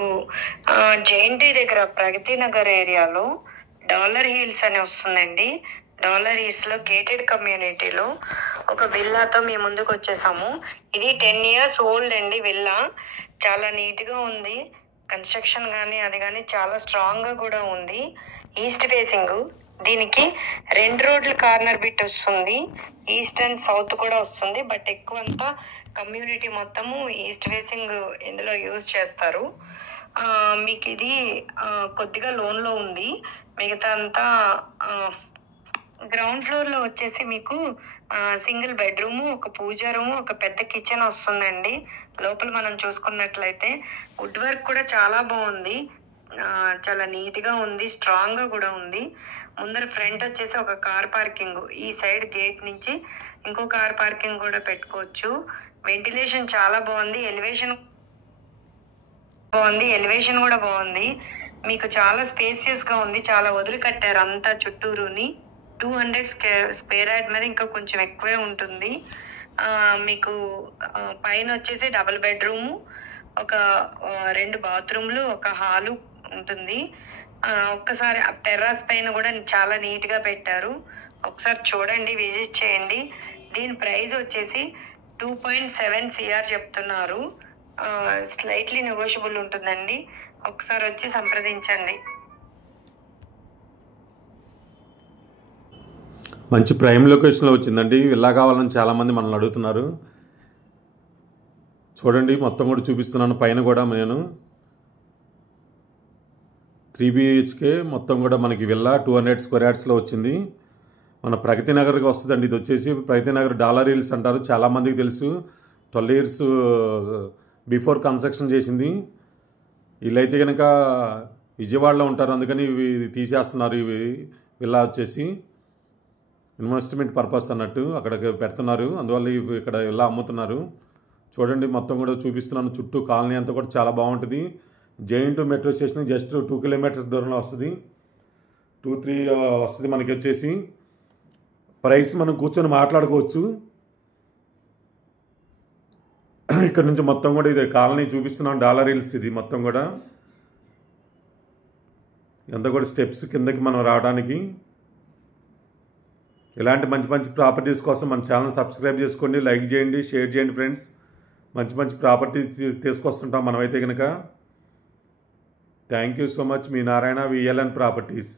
మీకు జేఎన్టీ దగ్గర ప్రగతి నగర్ ఏరియాలో డాలర్ హిల్స్ అని వస్తుందండి. డాలర్ హిల్స్ లో గేటెడ్ కమ్యూనిటీలో ఒక విల్లాతో మీ ముందుకు వచ్చేసాము. ఇది 10 years ఓల్డ్ అండి. విల్లా చాలా నీట్ గా ఉంది. కన్స్ట్రక్షన్ కానీ అది కానీ చాలా స్ట్రాంగ్ గా కూడా ఉంది. East facing. దీనికి 2 రోడ్లు కార్నర్ బిట్ వస్తుంది. ఈస్ట్ అండ్ సౌత్ కూడా వస్తుంది. బట్ ఎక్కువంతా కమ్యూనిటీ మొత్తము ఈస్ట్ ఫేసింగ్ ఇందులో యూజ్ చేస్తారు. మీకు ఇది కొద్దిగా లోన్ లో ఉంది. మిగతా అంతా గ్రౌండ్ ఫ్లోర్ లో వచ్చేసి మీకు సింగిల్ బెడ్రూమ్, ఒక పూజా రూమ్, ఒక పెద్ద కిచెన్ వస్తుందండి. లోపల మనం చూసుకున్నట్లయితే వుడ్ వర్క్ కూడా చాలా బాగుంది. చాలా నీట్ గా ఉంది, స్ట్రాంగ్ గా కూడా ఉంది. ముందర ఫ్రంట్ వచ్చేసి ఒక కార్ పార్కింగ్, ఈ సైడ్ గేట్ నుంచి ఇంకో కార్ పార్కింగ్ కూడా పెట్టుకోవచ్చు. వెంటిలేషన్ చాలా బాగుంది. ఎలివేషన్ కూడా బాగుంది. మీకు చాలా స్పేసియస్ గా ఉంది. చాలా వదిలి కట్టారు అంతా చుట్టూరుని. 200 స్క్వేర్ యార్డ్ మీద ఇంకా కొంచెం ఎక్కువే ఉంటుంది. మీకు పైన వచ్చేసి డబుల్ బెడ్రూమ్, ఒక 2 బాత్రూమ్లు, ఒక హాలు ఉంటుంది. ఒక్కసారి టెర్రస్ పైన కూడా చాలా నీట్ గా పెట్టారు. ఒకసారి చూడండి, విజిట్ చేయండి. దీని ప్రైస్ వచ్చేసి 2.7 CR చెప్తున్నారు. స్లైట్లీ నెగోషియబుల్ ఉంటుందండి. ఒకసారి వచ్చి సంప్రదించండి. మంచి ప్రైమ్ లొకేషన్లో వచ్చిందండి. విల్లా కావాలని చాలామంది మనల్ని అడుగుతున్నారు. చూడండి, మొత్తం కూడా చూపిస్తున్నాను. పైన కూడా నేను 3 BHK మొత్తం కూడా మనకి విల్లా 200 స్క్వేర్ యార్డ్స్లో వచ్చింది. మన ప్రగతి నగర్కి వస్తుందండి. ఇది వచ్చేసి ప్రగతి నగర్ డాలర్ హిల్స్ అంటారు. చాలామందికి తెలుసు. 12 years బిఫోర్ కన్స్ట్రక్షన్ చేసింది. వీళ్ళైతే కనుక విజయవాడలో ఉంటారు, అందుకని ఇవి తీసేస్తున్నారు. ఇవి విల్లా వచ్చేసి ఇన్వెస్ట్మెంట్ పర్పస్ అన్నట్టు అక్కడికి పెడుతున్నారు. అందువల్ల ఇవి ఇక్కడ విల్లా అమ్ముతున్నారు. చూడండి, మొత్తం కూడా చూపిస్తున్నాను. చుట్టూ కాలనీ అంతా కూడా చాలా బాగుంటుంది. JNT metro station just 2 kilometers దూరంలో వస్తుంది. 2-3 వస్తుంది. మనకి వచ్చేసి ప్రైస్ మనం కూర్చొని మాట్లాడుకోవచ్చు. ఇక్కడ నుంచి మొత్తం కూడా ఇది కాలనీ చూపిస్తున్నాం. డాలర్ హిల్స్ ఇది మొత్తం కూడా ఎంత కూడా స్టెప్స్ కిందకి మనం రావడానికి. ఇలాంటి మంచి మంచి ప్రాపర్టీస్ కోసం మన ఛానల్ సబ్స్క్రైబ్ చేసుకోండి, లైక్ చేయండి, షేర్ చేయండి ఫ్రెండ్స్. మంచి మంచి ప్రాపర్టీస్ తీసుకొస్తుంటాం మనమైతే కనుక. Thank you so much. Me Narayana VLN properties.